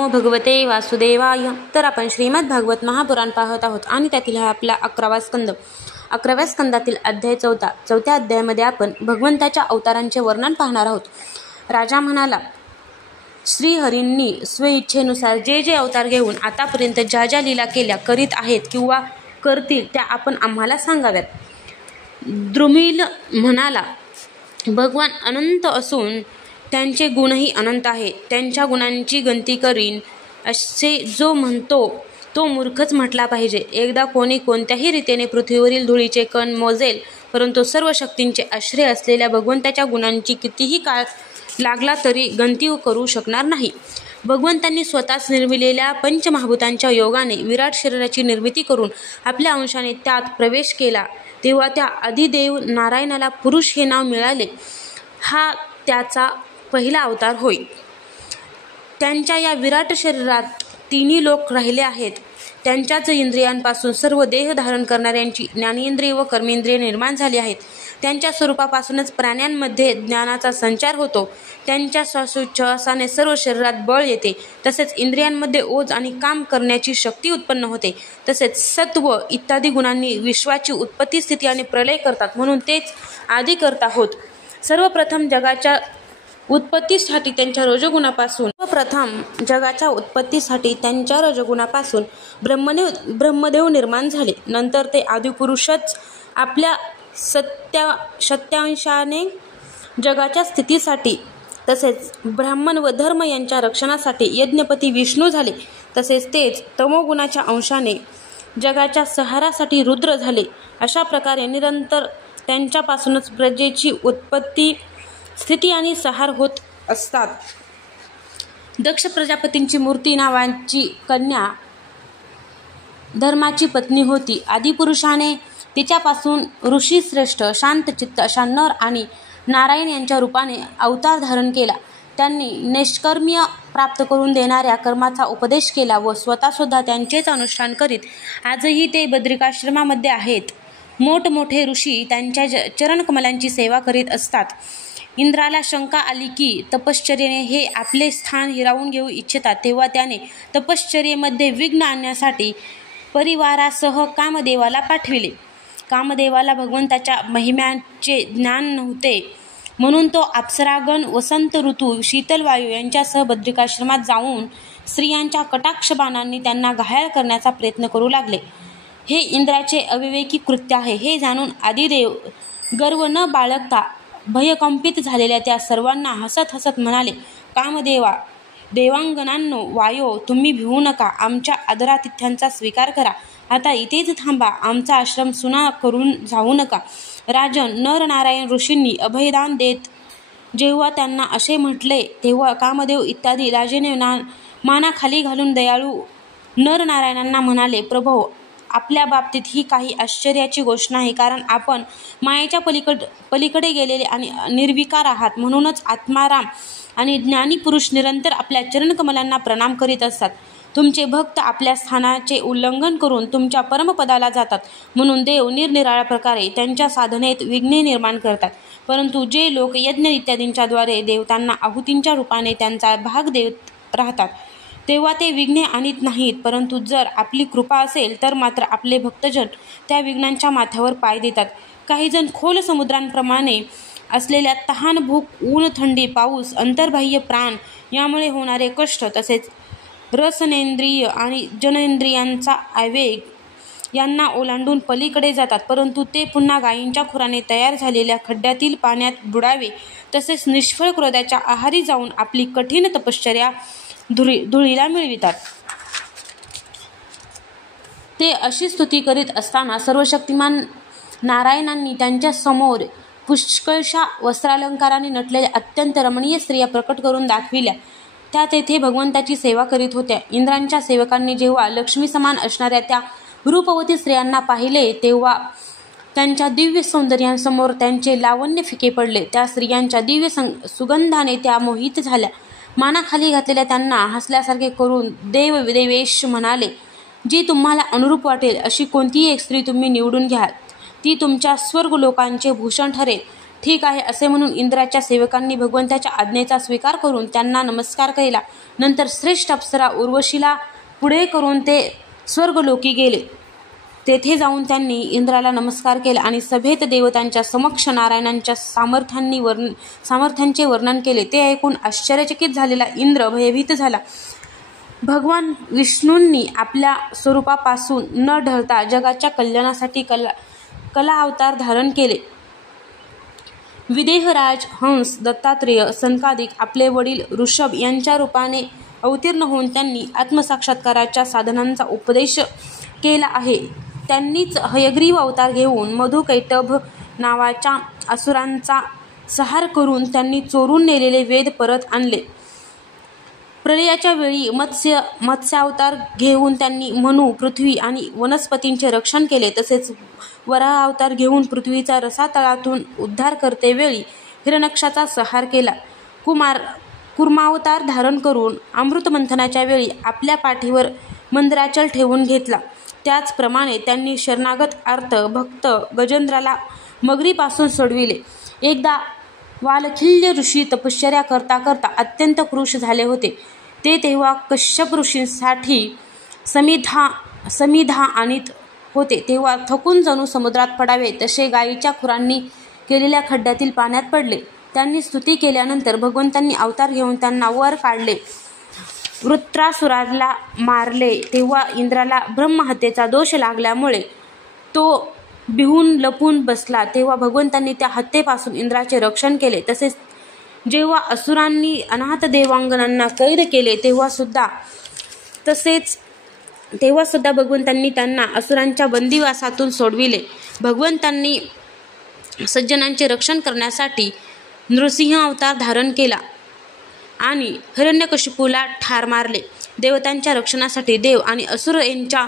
नमो भगवते वासुदेवाय. तर आपण श्रीमद भागवत महापुराण पाहत आहोत आणि त्यातील हा आपला 11वा स्कंद. 11व्या स्कंदातील अध्याय 4. 4थ्या अध्यायामध्ये आपण भगवंताच्या अवतारांचे वर्णन पाहणार आहोत. राजा म्हणाला, श्रीहरींनी स्वइच्छेनुसार जे जे अवतार घेऊन आतापर्यंत ज्या ज्या लीला केल्या, करीत आहेत किंवा करतील त्या आपण आम्हाला सांगाव्यात. द्रुमिल म्हणाला, भगवान अनंत असून त्यांचे गुणही अनंत आहेत. त्यांच्या गुणांची गंती करीन असे जो म्हणतो तो मूर्खच म्हटला पाहिजे. एकदा कोणी कोणत्याही रीतीने पृथ्वीवरील धुळीचे कण मोजेल, परंतु सर्व शक्तींचे आश्रय असलेल्या भगवंताच्या गुणांची कितीही काळ लागला तरी गंती करू शकणार नाही. भगवंतांनी स्वतःच निर्मिलेल्या पंचमहाभूतांच्या योगाने विराट शरीराची निर्मिती करून आपल्या अंशाने त्यात प्रवेश केला, तेव्हा त्या आदिदेव नारायणाला पुरुष हे नाव मिळाले. हा त्याचा पहिला अवतार होय. त्यांच्या या विराट शरीरात तिन्ही लोक राहिले आहेत. त्यांच्याच इंद्रियांपासून सर्व देह धारण करणाऱ्यांची ज्ञानेंद्रिय व कर्मेंद्रिय निर्माण झाली आहेत. त्यांच्या स्वरूपापासूनच प्राण्यांमध्ये ज्ञानाचा संचार होतो. त्यांच्या श्वासोच्छ्वासाने सर्व शरीरात बळ येते. तसेच इंद्रियांमध्ये ओज आणि काम करण्याची शक्ती उत्पन्न होते. तसेच सत्व इत्यादी गुणांनी विश्वाची उत्पत्ती, स्थिती आणि प्रलय करतात, म्हणून तेच आदिकर्ता होत. सर्वप्रथम जगाच्या उत्पत्तीसाठी त्यांच्या रजोगुणापासून ब्रह्मदेव निर्माण झाले. नंतर ते आदिपुरुषच आपल्या सत्यांशाने जगाच्या स्थितीसाठी तसेच ब्राह्मण व धर्म यांच्या रक्षणासाठी यज्ञपती विष्णू झाले. तसेच तेच तमोगुणाच्या अंशाने जगाच्या संहारासाठी रुद्र झाले. अशा प्रकारे निरंतर त्यांच्यापासूनच प्रजेची उत्पत्ती, स्थिती आणि संहार होत असतात. दक्ष प्रजापतींची मूर्ती नावाची कन्या धर्माची पत्नी होती. आदिपुरुषाने तिच्यापासून ऋषीश्रेष्ठ शांतचित्त अशा नर आणि नारायण यांच्या रूपाने अवतार धारण केला. त्यांनी नैष्कर्म्य प्राप्त करून देणाऱ्या कर्माचा उपदेश केला व स्वतःसुद्धा त्यांचेच अनुष्ठान करीत आजही ते बद्रिकाश्रमामध्ये आहेत. मोठमोठे ऋषी त्यांच्या चरणकमलांची सेवा करीत असतात. इंद्राला शंका आली की तपश्चर्येने हे आपले स्थान हिरावून घेऊ इच्छितात, तेव्हा त्याने तपश्चर्येमध्ये विघ्न आणण्यासाठी परिवारासह कामदेवाला पाठविले. कामदेवाला भगवंताच्या महिम्यांचे ज्ञान नव्हते, म्हणून तो अप्सरागण, वसंत ऋतू, शीतल वायू यांच्यासह बद्रिकाश्रमात जाऊन स्त्रियांच्या कटाक्षबाणांनी त्यांना घायाळ करण्याचा प्रयत्न करू लागले. हे इंद्राचे अविवेकी कृत्य आहे. हे जाणून आदिदेव गर्व न बाळगता भयकंपित झालेल्या त्या सर्वांना हसत हसत म्हणाले, कामदेवा, देवांगनांनो, वायो, तुम्ही भिवू नका. आमच्या आदरातिथ्यांचा स्वीकार करा. आता इथेच थांबा. आमचा आश्रम सुना करून जाऊ नका. राजन, नरनारायण ऋषींनी अभयदान देत जेव्हा त्यांना असे म्हटले, तेव्हा कामदेव इत्यादी राजेने मानाखाली घालून दयाळू नरनारायणांना म्हणाले, प्रभो, आपल्या बाबतीत ही काही आश्चर्याची गोष्ट नाही, कारण आपण मायेच्या पलीकडे गेलेले आणि निर्विकार आहात. म्हणूनच आत्माराम आणि ज्ञानी पुरुष निरंतर आपल्या चरणकमलांना प्रणाम करीत असतात. तुमचे भक्त आपल्या स्थानाचे उल्लंघन करून तुमच्या परमपदाला जातात, म्हणून देव निरनिराळ्या प्रकारे त्यांच्या साधनेत विघ्ने निर्माण करतात. परंतु जे लोक यज्ञ इत्यादींच्या द्वारे देवतांना आहुतींच्या रूपाने त्यांचा भाग देत राहतात, तेव्हा ते विघ्ने आणत नाहीत. परंतु जर आपली कृपा असेल तर मात्र आपले भक्तजन त्या विघ्नांच्या माथ्यावर पाय देतात. काही जण खोल समुद्रांप्रमाणे असलेल्या तहान, भूक, ऊन, थंडी, पाऊस, अंतर्बाह्य प्राण यामुळे होणारे कष्ट, तसेच रसनेंद्रिय आणि जनेंद्रियांचा आवेग यांना ओलांडून पलीकडे जातात. परंतु ते पुन्हा गायींच्या खुराने तयार झालेल्या खड्ड्यातील पाण्यात बुडावे, तसेच निष्फळ क्रोधाच्या आहारी जाऊन आपली कठीण तपश्चर्या धुळीला मिळवितात. ते अशी स्तुती करीत असताना सर्वशक्तिमान नारायणांनी त्यांच्या समोर पुष्कळशा वस्त्रालंकाराने नटलेल्या अत्यंत रमणीय स्त्रिया प्रकट करून दाखविल्या. त्या तेथे भगवंताची सेवा करीत होत्या. इंद्रांच्या सेवकांनी जेव्हा लक्ष्मी समान असणाऱ्या त्या रूपवती स्त्रियांना पाहिले, तेव्हा त्यांच्या दिव्य सौंदर्यासमोर त्यांचे लावण्य फिके पडले. त्या स्त्रियांच्या दिव्य सुगंधाने त्या मोहित झाल्या. मानाखाली घातलेल्या त्यांना हसल्यासारखे करून देवेश म्हणाले, जी तुम्हाला अनुरूप वाटेल अशी कोणतीही एक स्त्री तुम्ही निवडून घ्या. ती तुमच्या स्वर्ग लोकांचे भूषण ठरेल. ठीक आहे असे म्हणून इंद्राच्या सेवकांनी भगवंताच्या आज्ञेचा स्वीकार करून त्यांना नमस्कार केला. नंतर श्रेष्ठ अप्सरा उर्वशीला पुढे करून ते स्वर्गलोकी गेले. तेथे जाऊन त्यांनी इंद्राला नमस्कार केला आणि सभेत देवतांच्या समक्ष नारायणांच्या सामर्थ्यांचे वर्णन केले. ते ऐकून आश्चर्यचकित झालेला इंद्र भयभीत झाला. भगवान विष्णूंनी आपल्या स्वरूपापासून न ढळता जगाच्या कल्याणासाठी कला अवतार धारण केले. विदेहराज हंस, दत्तात्रेय, सनकादिक आपले वडील ऋषभ यांच्या रूपाने अवतीर्ण होऊन त्यांनी आत्मसाक्षात्काराच्या साधनांचा उपदेश केला आहे. त्यांनीच हयग्रीव अवतार घेऊन मधुकैटभ नावाच्या असुरांचा संहार करून त्यांनी चोरून नेलेले वेद परत आणले. प्रलयाच्या वेळी मत्स्यावतार घेऊन त्यांनी मनु, पृथ्वी आणि वनस्पतींचे रक्षण केले. तसेच वराह अवतार घेऊन पृथ्वीचा रसातळातून उद्धार करते वेळी हिरण्यकशाचा संहार केला. कुर्मावतार धारण करून अमृतमंथनाच्या वेळी आपल्या पाठीवर मंदराचल ठेवून घेतला. त्याचप्रमाणे त्यांनी शरणागत आर्त भक्त गजेंद्राला मगरीपासून सोडविले. एकदा वालखिल्य ऋषी तपश्चर्या करता करता अत्यंत कृश झाले होते. ते तेव्हा कश्यप ऋषींसाठी समिधा आणीत होते. तेव्हा थकून जणू समुद्रात पडावे तसे गायीच्या खुरांनी केलेल्या खड्ड्यातील पाण्यात पडले. त्यांनी स्तुती केल्यानंतर भगवंतांनी अवतार घेऊन त्यांना वर काढले. वृत्रासुराला मारले तेव्हा इंद्राला ब्रह्महत्येचा दोष लागल्यामुळे तो बिहून लपून बसला. तेव्हा भगवंतांनी त्या हत्येपासून इंद्राचे रक्षण केले. तसेच जेव्हा असुरांनी अनाथ देवांगनांना कैद केले तेव्हा सुद्धा भगवंतांनी त्यांना असुरांच्या बंदिवासातून सोडविले. भगवंतांनी सज्जनांचे रक्षण करण्यासाठी नृसिंह अवतार धारण केला आणि हिरण्यकशिपूला ठार मारले. देवतांच्या रक्षणासाठी देव आणि असुर यांच्या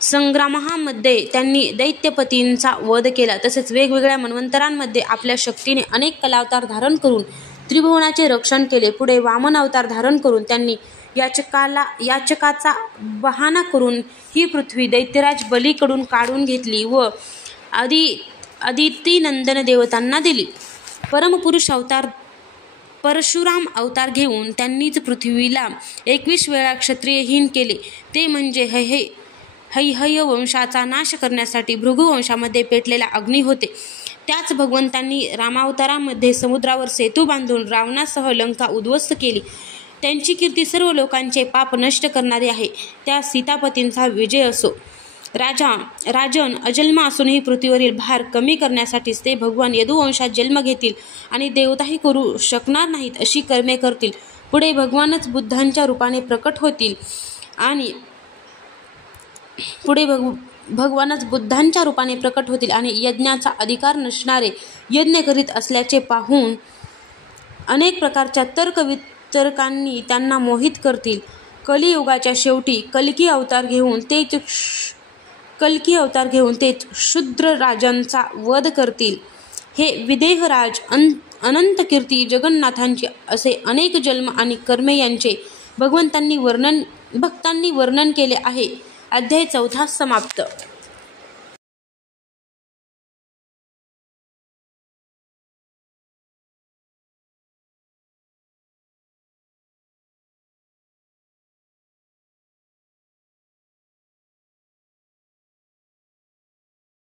संग्रामामध्ये त्यांनी दैत्यपतींचा वध केला. तसेच वेगवेगळ्या मन्वंतरांमध्ये आपल्या शक्तीने अनेक कलावतार धारण करून त्रिभुवनाचे रक्षण केले. पुढे वामन अवतार धारण करून त्यांनी याचकाचा बहाणा करून ही पृथ्वी दैत्यराज बलीकडून काढून घेतली व अदितीनंदन देवतांना दिली. परमपुरुष अवतार परशुराम अवतार घेऊन त्यांनीच पृथ्वीला 21 वेळा क्षत्रियहीन केले. ते म्हणजे हैहय वंशाचा नाश करण्यासाठी भृगुवंशामध्ये पेटलेला अग्नी होते. त्याच भगवंतांनी रामावतारामध्ये समुद्रावर सेतू बांधून रावणासह लंका उद्ध्वस्त केली. त्यांची कीर्ती सर्व लोकांचे पाप नष्ट करणारी आहे. त्या सीतापतींचा विजय असो. राजन अजन्म असूनही पृथ्वीवरील भार कमी करण्यासाठीच ते भगवान यदुवंशात जन्म घेतील आणि देवताही करू शकणार नाहीत अशी कर्मे करतील. पुढे भगवानच बुद्धांच्या रूपाने प्रकट होतील आणि यज्ञाचा अधिकार नसणारे यज्ञ करीत असल्याचे पाहून अनेक प्रकारच्या तर्कवितर्कांनी त्यांना मोहित करतील. कलियुगाच्या शेवटी कल्की अवतार घेऊन ते शूद्र राजांचा वध करतील. हे विदेहराज अनंत कीर्ती जगन्नाथांचे असे अनेक जन्म आणि कर्मे यांचे भक्तांनी वर्णन केले आहे. अध्याय 4 समाप्त.